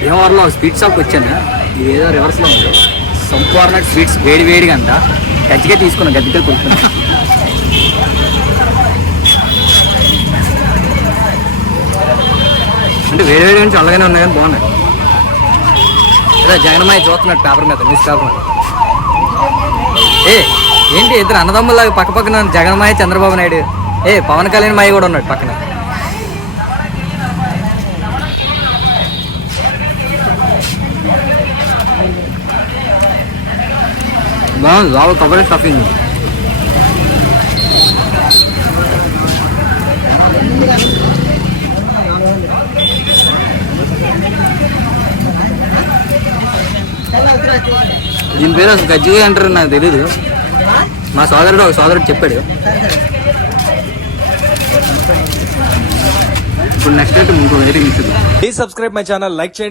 భీమవరంలో స్వీట్ షాప్కి వచ్చాను. ఇదేదో రివర్స్లో ఉంది. సంపూర్ణ స్వీట్స్ వేడిగా అంట. గజ్జిగా తీసుకున్నాను, గజ్జిగా కొడుతున్నాను. అంటే వేడిగా నుంచి చల్లగానే ఉన్నాయి కానీ బాగున్నాయి. అదే జగన్మాయ చూస్తున్నట్టు పేపర్ మీద, న్యూస్ పేపర్ మీద. ఏంటి ఇద్దరు అన్నదమ్ములాగా పక్క పక్కన జగన్మాయ చంద్రబాబు నాయుడు. పవన్ కళ్యాణ్ మాయ కూడా ఉన్నాడు పక్కన. బాగుంది, బాగా కొబ్బరి స్టఫింగ్. దీని పేరు అసలు గజ్జిగా అంటారు, నాకు తెలీదు. మా ఒక సోదరుడు చెప్పాడు. ఇప్పుడు నెక్స్ట్ అయితే ఇంకో వెయిటింగ్ ఇస్తుంది. Please subscribe my channel, like చేయండి.